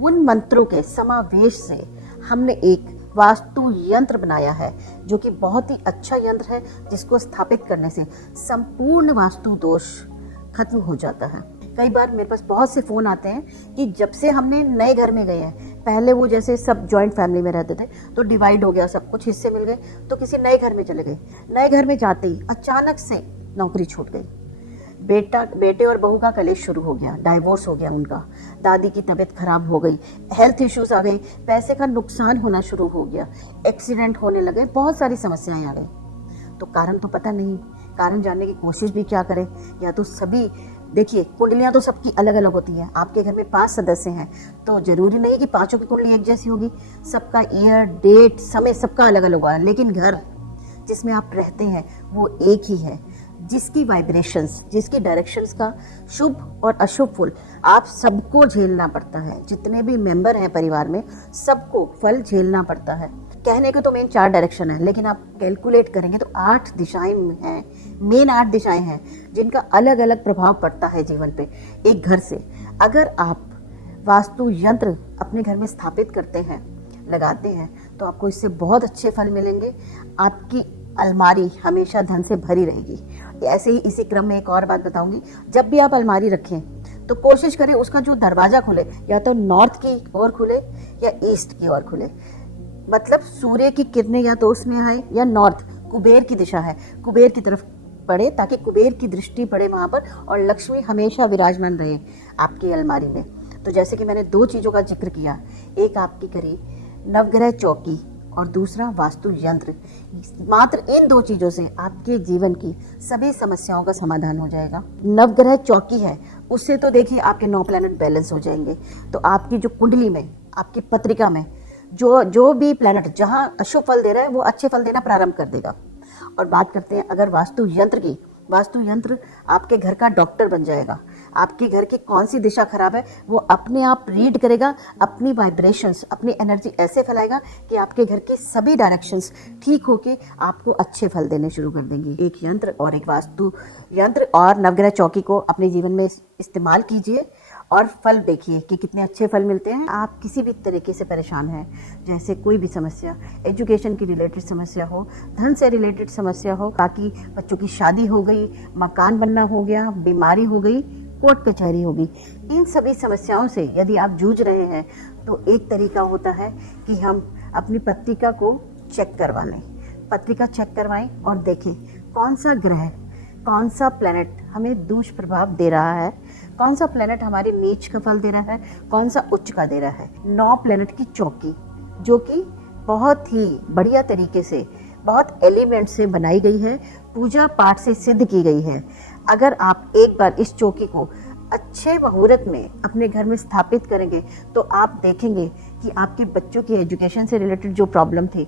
उन मंत्रों के समावेश से हमने एक वास्तु यंत्र बनाया है जो कि बहुत ही अच्छा यंत्र है, जिसको स्थापित करने से संपूर्ण वास्तु दोष खत्म हो जाता है। कई बार मेरे पास बहुत से फ़ोन आते हैं कि जब से हमने नए घर में गए हैं, पहले वो जैसे सब जॉइंट फैमिली में रहते थे तो डिवाइड हो गया, सब कुछ हिस्से मिल गए, तो किसी नए घर में चले गए। नए घर में जाते ही अचानक से नौकरी छूट गई, बेटे और बहू का कलेश शुरू हो गया, डाइवोर्स हो गया उनका, दादी की तबीयत खराब हो गई, हेल्थ इश्यूज आ गई, पैसे का नुकसान होना शुरू हो गया, एक्सीडेंट होने लगे, बहुत सारी समस्याएं आ गई। तो कारण तो पता नहीं, कारण जानने की कोशिश भी क्या करें। या तो सभी देखिए, कुंडलियां तो सबकी अलग अलग होती हैं। आपके घर में 5 सदस्य हैं तो जरूरी नहीं कि पांचों की कुंडली एक जैसी होगी। सबका ईयर, डेट, समय सबका अलग अलग होगा, लेकिन घर जिसमें आप रहते हैं वो एक ही है, जिसकी वाइब्रेशंस, जिसकी डायरेक्शंस का शुभ और अशुभ फल आप सबको झेलना पड़ता है। जितने भी मेंबर हैं परिवार में, सबको फल झेलना पड़ता है। कहने को तो मेन 4 डायरेक्शन है, लेकिन आप कैलकुलेट करेंगे तो 8 दिशाएं हैं, मेन 8 दिशाएं हैं जिनका अलग अलग प्रभाव पड़ता है जीवन पे एक घर से। अगर आप वास्तु यंत्र अपने घर में स्थापित करते हैं, लगाते हैं, तो आपको इससे बहुत अच्छे फल मिलेंगे। आपकी अलमारी हमेशा धन से भरी रहेगी। ऐसे ही इसी क्रम में एक और बात बताऊंगी, जब भी आप अलमारी रखें तो कोशिश करें उसका जो दरवाजा खुले या तो नॉर्थ की ओर खुले या ईस्ट की ओर खुले। मतलब सूर्य की किरणें या तो उसमें आए या नॉर्थ, कुबेर की दिशा है, कुबेर की तरफ पड़े, ताकि कुबेर की दृष्टि पड़े वहां पर और लक्ष्मी हमेशा विराजमान रहे आपकी अलमारी में। तो जैसे कि मैंने 2 चीज़ों का जिक्र किया, एक आपकी करी नवग्रह चौकी और दूसरा वास्तु यंत्र। मात्र इन 2 चीज़ों से आपके जीवन की सभी समस्याओं का समाधान हो जाएगा। नवग्रह चौकी है, उससे तो देखिए आपके 9 प्लैनेट बैलेंस हो जाएंगे। तो आपकी जो कुंडली में, आपकी पत्रिका में जो भी प्लैनेट जहां अशुभ फल दे रहा है वो अच्छे फल देना प्रारंभ कर देगा। और बात करते हैं अगर वास्तु यंत्र की, वास्तु यंत्र आपके घर का डॉक्टर बन जाएगा। आपके घर की कौन सी दिशा खराब है वो अपने आप रीड करेगा, अपनी वाइब्रेशंस, अपनी एनर्जी ऐसे फैलाएगा कि आपके घर की सभी डायरेक्शंस ठीक होके आपको अच्छे फल देने शुरू कर देंगे। एक यंत्र और एक वास्तु यंत्र और नवग्रह चौकी को अपने जीवन में इस्तेमाल कीजिए और फल देखिए कि कितने अच्छे फल मिलते हैं। आप किसी भी तरीके से परेशान हैं, जैसे कोई भी समस्या, एजुकेशन की रिलेटेड समस्या हो, धन से रिलेटेड समस्या हो, बाकी बच्चों की शादी हो गई, मकान बनना हो गया, बीमारी हो गई, कोर्ट कचहरी होगी, इन सभी समस्याओं से यदि आप जूझ रहे हैं तो एक तरीका होता है कि हम अपनी पत्रिका को चेक करवा लें। पत्रिका चेक करवाएं और देखें कौन सा ग्रह, कौन सा प्लैनेट हमें दुष्प्रभाव दे रहा है, कौन सा प्लैनेट हमारे नीच का फल दे रहा है, कौन सा उच्च का दे रहा है। 9 प्लैनेट की चौकी जो कि बहुत ही बढ़िया तरीके से, बहुत एलिमेंट से बनाई गई है, पूजा पाठ से सिद्ध की गई है। अगर आप एक बार इस चौकी को अच्छे मुहूर्त में अपने घर में स्थापित करेंगे तो आप देखेंगे कि आपके बच्चों की एजुकेशन से रिलेटेड जो प्रॉब्लम थी,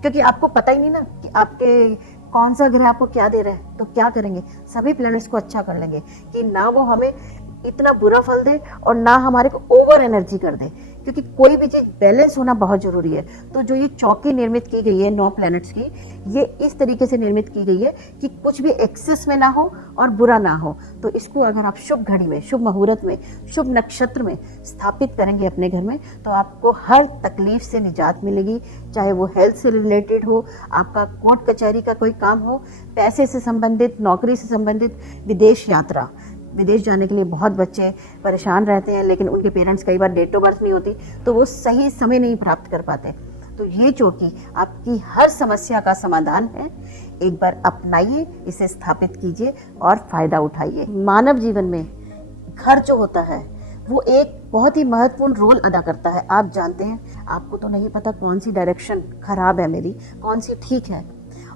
क्योंकि आपको पता ही नहीं ना कि आपके कौन सा ग्रह आपको क्या दे रहा है, तो क्या करेंगे, सभी प्लैनेट्स को अच्छा कर लेंगे कि ना वो हमें इतना बुरा फल दे और ना हमारे को ओवर एनर्जी कर दे, क्योंकि कोई भी चीज़ बैलेंस होना बहुत ज़रूरी है। तो जो ये चौकी निर्मित की गई है 9 प्लैनेट्स की, ये इस तरीके से निर्मित की गई है कि कुछ भी एक्सेस में ना हो और बुरा ना हो। तो इसको अगर आप शुभ घड़ी में, शुभ मुहूर्त में, शुभ नक्षत्र में स्थापित करेंगे अपने घर में तो आपको हर तकलीफ से निजात मिलेगी, चाहे वो हेल्थ से रिलेटेड हो, आपका कोर्ट कचहरी का कोई काम हो, पैसे से संबंधित, नौकरी से संबंधित, विदेश यात्रा, विदेश जाने के लिए बहुत बच्चे परेशान रहते हैं, लेकिन उनके पेरेंट्स कई बार डेट ऑफ बर्थ नहीं होती तो वो सही समय नहीं प्राप्त कर पाते। तो ये चौकी आपकी हर समस्या का समाधान है। एक बार अपनाइए, इसे स्थापित कीजिए और फायदा उठाइए। मानव जीवन में घर जो होता है वो एक बहुत ही महत्वपूर्ण रोल अदा करता है। आप जानते हैं, आपको तो नहीं पता कौन सी डायरेक्शन खराब है मेरी, कौन सी ठीक है।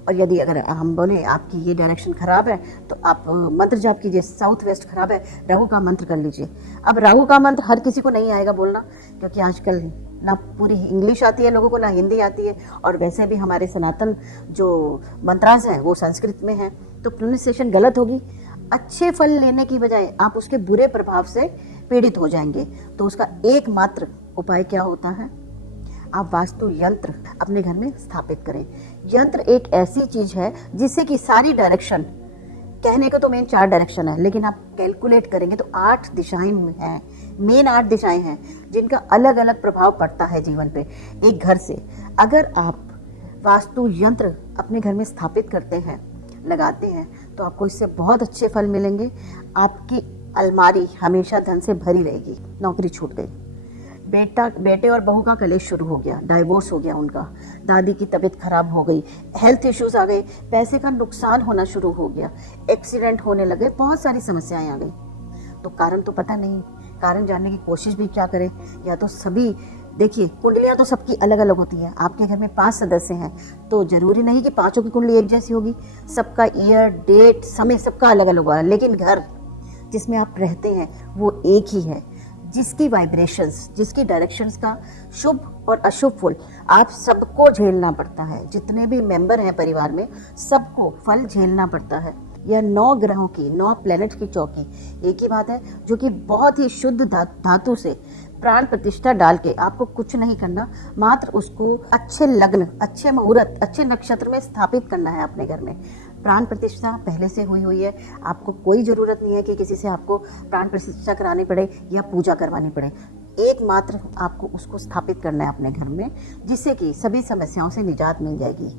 और यदि अगर हम बोले आपकी ये डायरेक्शन खराब है तो आप मंत्र जाप कीजिए। साउथ वेस्ट खराब है, राहु का मंत्र कर लीजिए। अब राहु का मंत्र हर किसी को नहीं आएगा बोलना, क्योंकि आजकल ना पूरी इंग्लिश आती है लोगों को, ना हिंदी आती है, और वैसे भी हमारे सनातन जो मंत्रास हैं वो संस्कृत में हैं, तो प्रोनाउंसिएशन गलत होगी। अच्छे फल लेने की बजाय आप उसके बुरे प्रभाव से पीड़ित हो जाएंगे। तो उसका एकमात्र उपाय क्या होता है, आप वास्तु यंत्र अपने घर में स्थापित करें। यंत्र एक ऐसी चीज है जिससे कि सारी डायरेक्शन, कहने को तो मेन 4 डायरेक्शन है, लेकिन आप कैलकुलेट करेंगे तो 8 दिशाएं हैं, मेन 8 दिशाएं हैं जिनका अलग अलग प्रभाव पड़ता है जीवन पे एक घर से। अगर आप वास्तु यंत्र अपने घर में स्थापित करते हैं, लगाते हैं, तो आपको इससे बहुत अच्छे फल मिलेंगे। आपकी अलमारी हमेशा धन से भरी रहेगी। नौकरी छूट गई, बेटे और बहू का कलेश शुरू हो गया, डाइवोर्स हो गया उनका, दादी की तबीयत खराब हो गई, हेल्थ इश्यूज आ गए, पैसे का नुकसान होना शुरू हो गया, एक्सीडेंट होने लगे, बहुत सारी समस्याएं आ गई। तो कारण तो पता नहीं, कारण जानने की कोशिश भी क्या करें। या तो सभी देखिए, कुंडलियां तो सबकी अलग अलग होती हैं। आपके घर में 5 सदस्य हैं तो जरूरी नहीं कि पांचों की कुंडली एक जैसी होगी। सबका ईयर, डेट, समय सबका अलग अलग होगा, लेकिन घर जिसमें आप रहते हैं वो एक ही है, जिसकी वाइब्रेशंस, जिसकी डायरेक्शंस का शुभ और अशुभ फल आप सबको झेलना पड़ता है। जितने भी मेंबर हैं परिवार में, सबको फल झेलना पड़ता है। यह 9 ग्रहों की, 9 प्लेनेट की चौकी एक ही बात है, जो कि बहुत ही शुद्ध धातु से प्राण प्रतिष्ठा डाल के आपको कुछ नहीं करना, मात्र उसको अच्छे लग्न, अच्छे मुहूर्त, अच्छे नक्षत्र में स्थापित करना है अपने घर में। प्राण प्रतिष्ठा पहले से हुई है, आपको कोई ज़रूरत नहीं है कि किसी से आपको प्राण प्रतिष्ठा करानी पड़े या पूजा करवानी पड़े। एकमात्र आपको उसको स्थापित करना है अपने घर में, जिससे कि सभी समस्याओं से निजात मिल जाएगी।